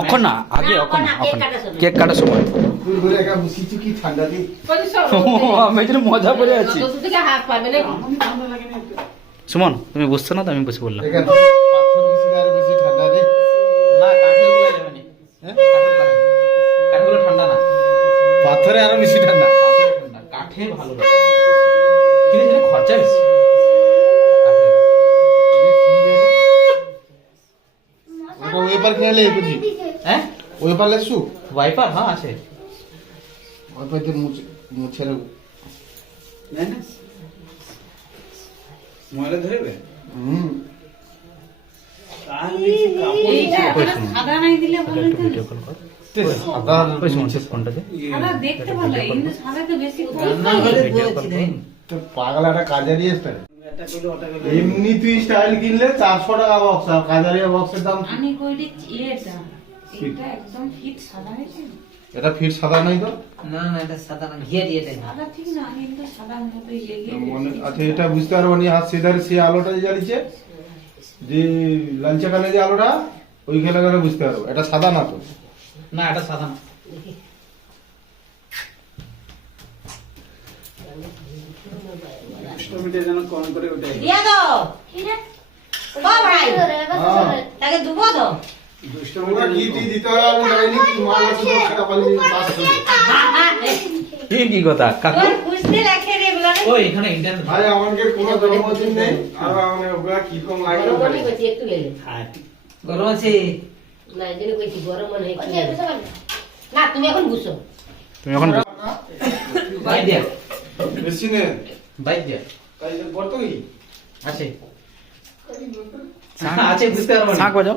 অক্ষণ না? আগে না, অক্ষণ না? অক্ষণ না, অক্ষণ কেক কাটার সময়। আমি এখানে মজা করে আছি। যত থেকে হাত পারবে না সুমন তুমি বুঝছ না? তো আমি বুঝে বললাম। এখানে পাথর বেশি আর বেশি ঠান্ডা দে। না কাঠেরগুলো যাবে না হ্যাঁ? কাঠের লাগে। কাঠগুলো ঠান্ডা না। পাথরে আরও বেশি ঠান্ডা। কাঠে ভালো কিন্তু খরচা বেশি। ওটা খেলে বুঝি। হ্যাঁ ওয়েপার লেসু ওয়াইপার হ্যাঁ আছে। ওয়েপার দিয়ে মুছে মুছে রে ময়লা ধরবে হুম। এইটা এখনও সাদা নাই দিলে ভালো একটু পাগল এমনি তুই স্টাইল কিনলে চারশো টাকা বক্স আর কাজারিয়া বক্সের দাম আমি কইলে এটা? এটা একদম ফিট সাদা হয়েছে? এটা ফিট সাদা নাই তো? না না এটা সাদা না ঘিয়ে দিয়ে দেয়। সাদা ঠিক না কিন্তু সাদা মতো ইয়ে ইয়ে মনে আচ্ছা এটা বুঝতে পারব নি হাত সিধার সে আলোটা যে জ্বালিছে যে লালচে কালে যে আলোটা ওই খেলা গেলে বুঝতে পারব। এটা সাদা না তো? না এটা সাদা না। টমেটো যেন কম করে ওটাই দিয়া দাও। ও ভাই তাকে দুবো দাও। কি হ্যাঁ হ্যাঁ কথা? কাকু? এখানে ইন্টারনেট ভাই আমাকে কোনো জন্মদিন নেই আর আমাকে ওগুলা কি কম গরম হয়েছে একটু লেলে গরম আছে। না এই কইছি গরম মনে হয় না তুমি এখন বুঝছ তুমি এখন দিয়া। বেশি দিয়া। তাই বর্ত আছে। আছে বুঝতে পারব না। বাজাও।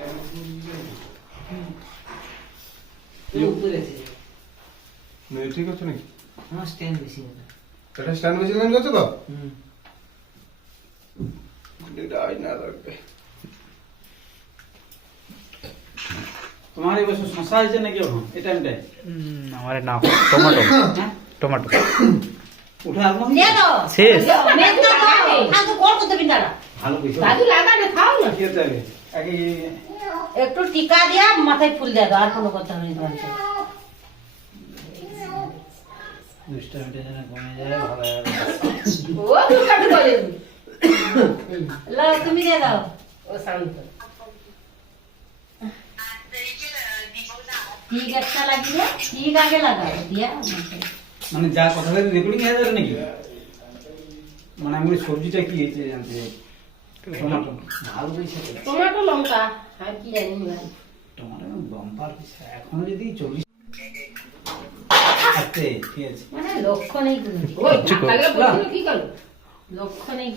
ঠিক আছে নাকি হ্যাঁ স্ট্যান্ড বেশি এটা স্ট্যান্ড লাইন গেছে তো এটা আইনা লাগবে তোমার এই বছর শশা হয়েছে নাকি এখন এই টাইমটায় উম, আমার না টমেটো টমেটো উঠে আসব শেষ না ভালো লাগা না খাও না খেতে আগে একটু টিকা দিয়া মাথায় ফুল দিয়ে দাও আর কোনো কথা নেই হবে। লাও তুমি দিয়ে দাও। ও শান্ত। ঠিক একটা লাগিয়ে ঠিক আগে লাগাও দিয়া মানে যা কথা রেকর্ডিং হয়ে যাবে নাকি? মানে আমি সবজিটা কি হয়েছে জানতে চাই। টমেটো লঙ্কা। আর কি জানি ভাই। টমাটো বাম্পার এখনও যদি চল্লিশ আচ্ছা ঠিক আছে। মানে লক্ষ্য নেই ওই বলছিল কি লক্ষ্য নেই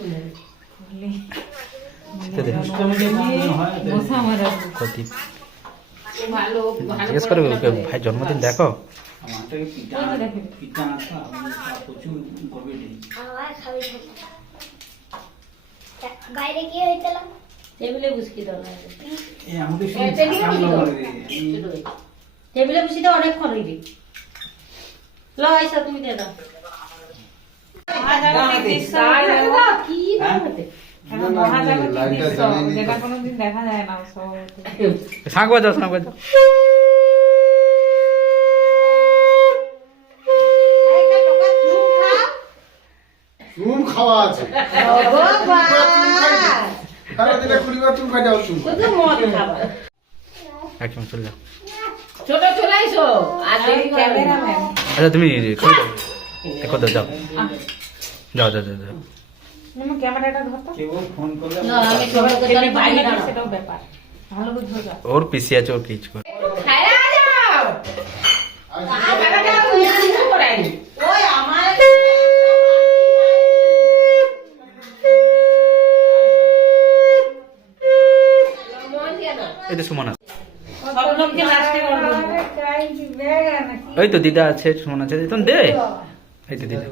করে ওকে, ভাই জন্মদিন দেখো। বাইরে গিয়ে টেবিলে বুঝকি দাও না এই আমাকে বুঝকি দাও। শুধু টেবিলে বুঝি দাও অনেক খরচ লো আইসা তুমি দিয়ে দাও। বাজাও বাজাও। চুন খাওয়া আছে। আচ্ছা তুমি যাও। যাও। যাও যাও যাও কেউ ফোন করলে না, আমি ছোট করে আমি বাইরে দাঁড়াও। ওর পিসি আছে ওর কিছু করে। এই তো সুমন আছে। ওই তো দিদা আছে সুমন আছে। দিতাম দে। এই তো দিদা।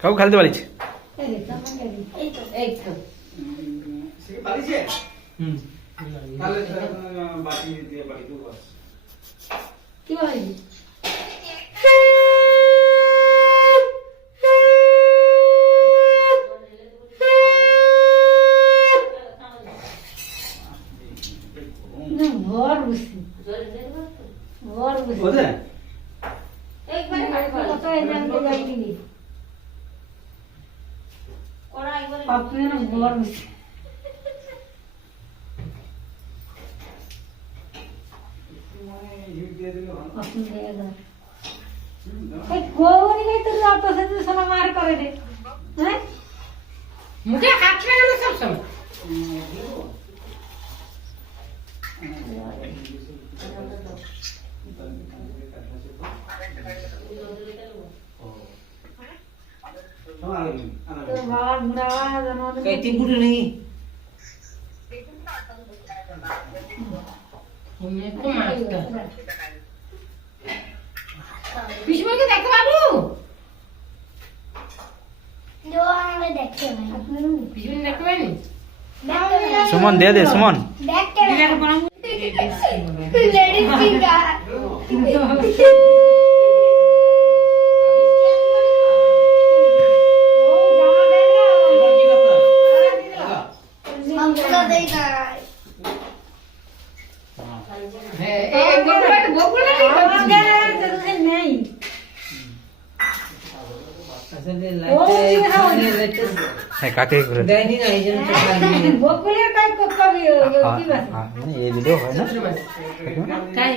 কাউ খেলতে পারিস? এই কি বলি ঘর বসি ঘর বসি ওদের কত এজানকে যাইনি আপনার ঘর বসি অসুবিধা এই কোনি নেই তো নেই খুব মাছটা পিসমকে দেখতে পাবো जो हमें देखते हैं পিসমকে দেখতে পাইনি সুমন দে দে সুমন देखते हैं হ্যাঁ কাকে করে দে বকুলের কাজ কবি কি বাস? মানে এই ভিডিও হয় না? তাই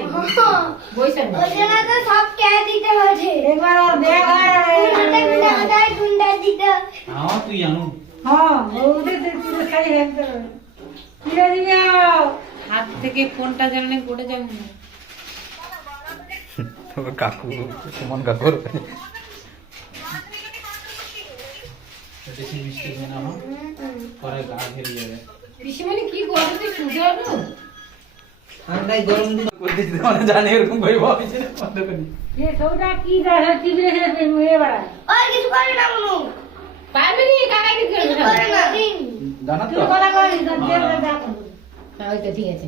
বইছেন ওজনা তো সব কে দিতে হচ্ছে একবার ওর ব্যাগ হাতে গুন্ডা হাতে গুন্ডা দিতে। হ্যাঁ তুই জানো? হ্যাঁ ওদের তুই খাই একদম কিরে। দিবি হাত থেকে ফোনটা জ্বালনে পড়ে যাবে। না কাকু সুমন কাকুর। বেশি বৃষ্টি হয় না পরে গা ঘেরে যাবে। বৃষ্টি মানে কি গরমে সূর্য আলো ঠান্ডায় গরম দিন। করতে দিতে মানে জানি এরকম করি ভাবছি না বন্ধ করি। এ সৌদা কি দাঁড়া টিভি রেখে মুয়ে বাড়া আর কিছু করে না মনু পারবে নি? কাকা কি করে না? জানা তো? কথা কই না ঠিক আছে।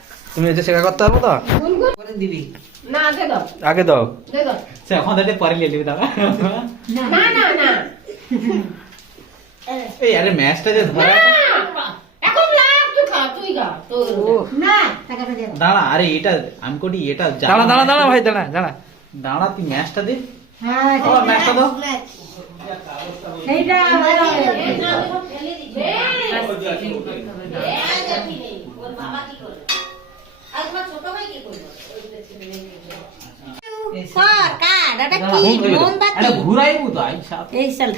তুমি এটা শেখা করতে পারব তো দিবি না আগে দাও আগে দাও দে সে এখন দিতে পরে নিয়ে নিবি দাদা না না না এই আরে ম্যাচটা যে ধরা এখন দাঁড়া আরে এটা আমি কোটি এটা দাঁড়া দাঁড়া দাঁড়া ভাই দাঁড়া দাঁড়া দাঁড়া তুই ম্যাচটা দে হ্যাঁ ম্যাচটা দাও সেইটা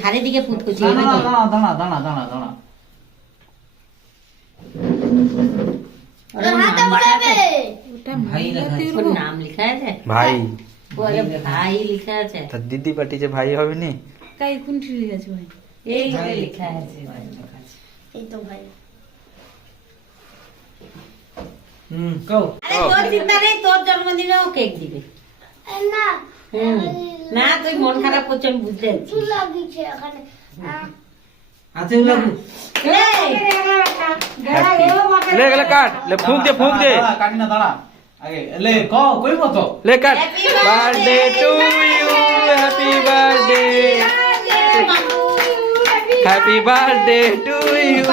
ধারে দিকে পুত করছি দাঁড়া দাঁড়া দাঁড়া দাঁড়া দাঁড়া দাঁড়া। তোর হাতে পড়াবে ভাই লেখা আছে। ওর নাম লেখা ভাই। ভাই লেখা তার দিদি পাঠিয়েছে ভাই হবে নি? তাই কোনটি লেখা আছে ভাই? এই যে লেখা আছে। এই তো ভাই। কও আরে তোর চিন্তা নেই তোর জন্মদিনেও কেক দিবে। না হুম। না তুই মন খারাপ করছ আমি বুঝতে। চুল লাগিয়েছে ওখানে। হাতে লাগু এই, লে গেলে কাট। লে ফুঁক দে ফুঁক দে। কাটি না দাঁড়া। আগে লে ক কইব তো লে cut. Birthday to you happy birthday happy birthday to you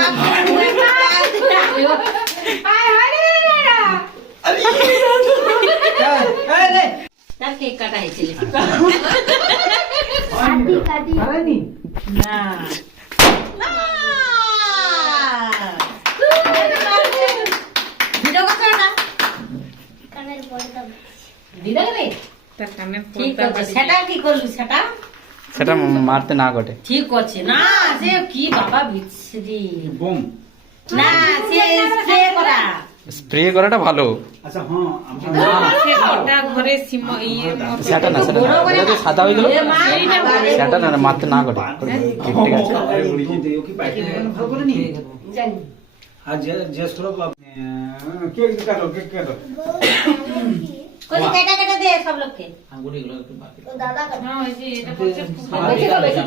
তার কেক কাটা হয়েছিল না সেটা কি করলি সেটা সেটা মারতে না ঘটে। ঠিক আছে না সে কি বাবা বিচ্ছিরি। বোম। না সে করা। স্প্রে করাটা ভালো আচ্ছা হ্যাঁ ইয়ে সেটা না সেটা না তো সাদা হয়ে গেল। সেটা না মারতে না ঘটে ঠিক আছে দাদা